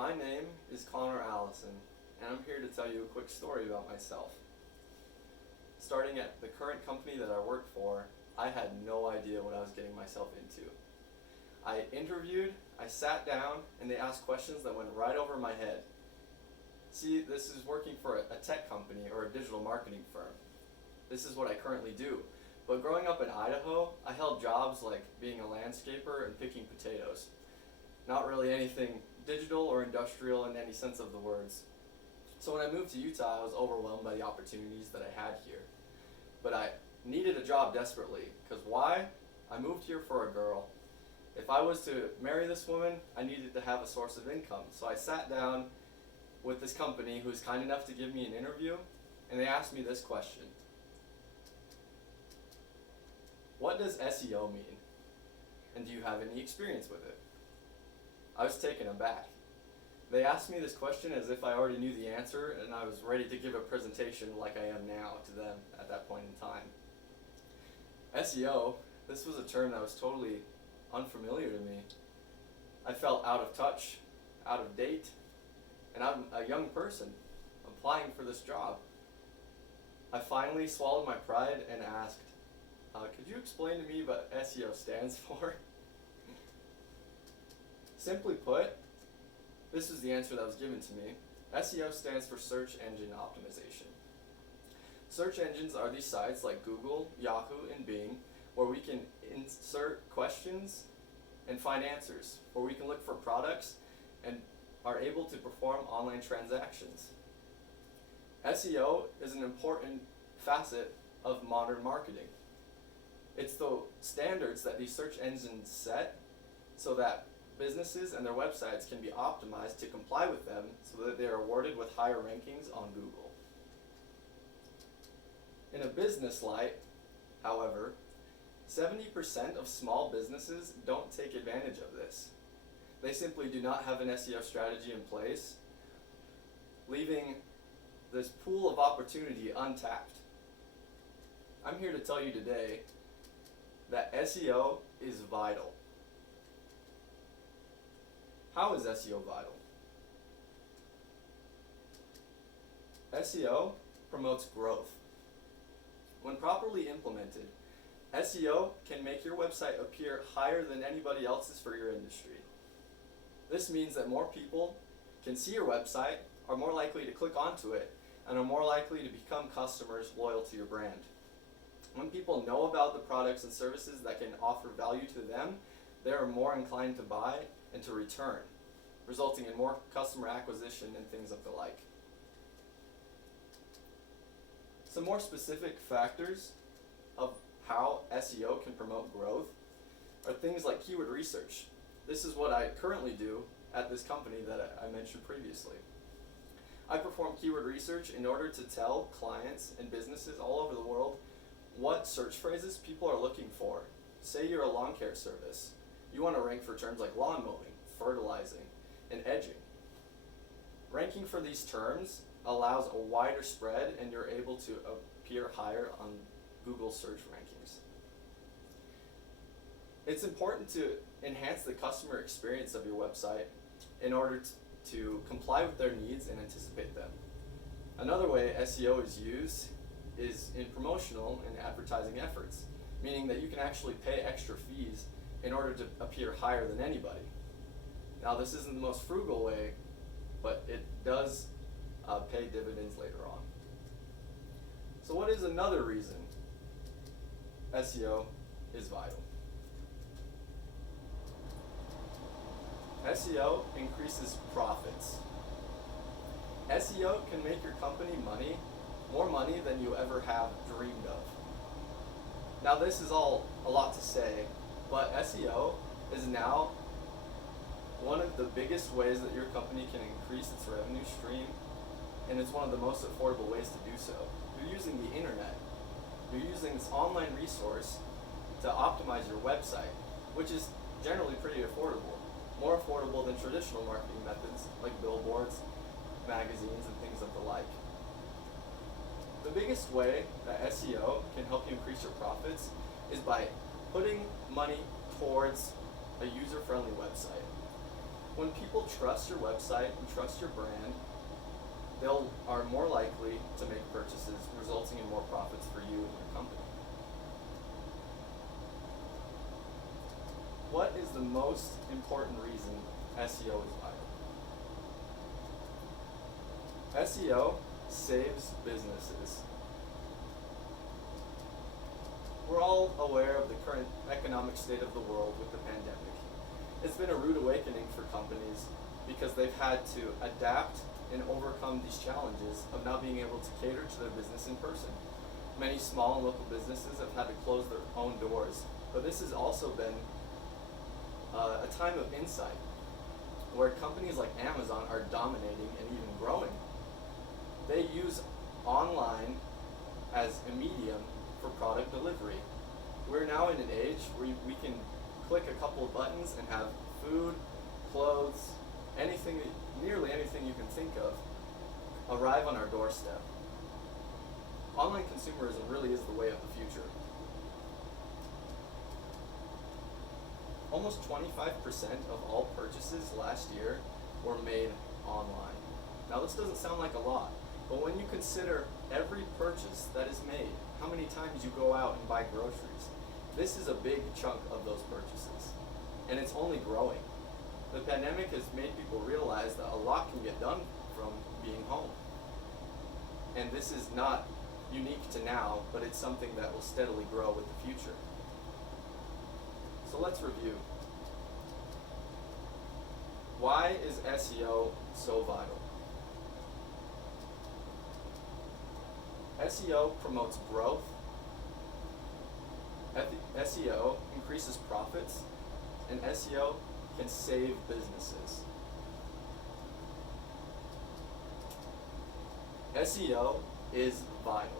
My name is Connor Allison, and I'm here to tell you a quick story about myself. Starting at the current company that I work for, I had no idea what I was getting myself into. I interviewed, I sat down, and they asked questions that went right over my head. See, this is working for a tech company or a digital marketing firm. This is what I currently do. But growing up in Idaho, I held jobs like being a landscaper and picking potatoes. Not really anything digital or industrial in any sense of the words. So when I moved to Utah, I was overwhelmed by the opportunities that I had here. But I needed a job desperately, because why? I moved here for a girl. If I was to marry this woman, I needed to have a source of income. So I sat down with this company who was kind enough to give me an interview, and they asked me this question. What does SEO mean? And do you have any experience with it? I was taken aback. They asked me this question as if I already knew the answer, and I was ready to give a presentation like I am now to them at that point in time. SEO, this was a term that was totally unfamiliar to me. I felt out of touch, out of date, and I'm a young person applying for this job. I finally swallowed my pride and asked, could you explain to me what SEO stands for? Simply put, this is the answer that was given to me. SEO stands for search engine optimization. Search engines are these sites like Google, Yahoo, and Bing, where we can insert questions and find answers, where we can look for products and are able to perform online transactions. SEO is an important facet of modern marketing. It's the standards that these search engines set so that businesses and their websites can be optimized to comply with them so that they are awarded with higher rankings on Google. In a business light, however, 70% of small businesses don't take advantage of this. They simply do not have an SEO strategy in place, leaving this pool of opportunity untapped. I'm here to tell you today that SEO is vital. How is SEO vital? SEO promotes growth. When properly implemented, SEO can make your website appear higher than anybody else's for your industry. This means that more people can see your website, are more likely to click onto it, and are more likely to become customers loyal to your brand. When people know about the products and services that can offer value to them, they are more inclined to buy and to return, resulting in more customer acquisition and things of the like. Some more specific factors of how SEO can promote growth are things like keyword research. This is what I currently do at this company that I mentioned previously. I perform keyword research in order to tell clients and businesses all over the world what search phrases people are looking for. Say you're a lawn care service. You want to rank for terms like lawn mowing, fertilizing, and edging. Ranking for these terms allows a wider spread, and you're able to appear higher on Google search rankings. It's important to enhance the customer experience of your website in order to comply with their needs and anticipate them. Another way SEO is used is in promotional and advertising efforts, meaning that you can actually pay extra fees in order to appear higher than anybody. Now, this isn't the most frugal way, but it does pay dividends later on. So what is another reason SEO is vital? SEO increases profits. SEO can make your company more money than you ever have dreamed of. Now, this is all a lot to say, but SEO is now one of the biggest ways that your company can increase its revenue stream, and it's one of the most affordable ways to do so. You're using the internet. You're using this online resource to optimize your website, which is generally pretty affordable. More affordable than traditional marketing methods like billboards, magazines, and things of the like. The biggest way that SEO can help you increase your profits is by putting money towards a user-friendly website. When people trust your website and trust your brand, they are more likely to make purchases, resulting in more profits for you and your company. What is the most important reason SEO is vital? SEO saves businesses. We're all aware of the current economic state of the world with the pandemic. It's been a rude awakening for companies because they've had to adapt and overcome these challenges of not being able to cater to their business in person. Many small and local businesses have had to close their own doors, but this has also been a time of insight where companies like Amazon are dominating and even growing. They use online as a medium for product delivery. We're now in an age where we can click a couple of buttons and have food, clothes, anything, nearly anything you can think of, arrive on our doorstep. Online consumerism really is the way of the future. Almost 25% of all purchases last year were made online. Now this doesn't sound like a lot, but when you consider every purchase that is made, how many times you go out and buy groceries, this is a big chunk of those purchases, and it's only growing. The pandemic has made people realize that a lot can get done from being home. And this is not unique to now, but it's something that will steadily grow with the future. So let's review. Why is SEO so vital? SEO promotes growth. SEO increases profits, and SEO can save businesses. SEO is vital.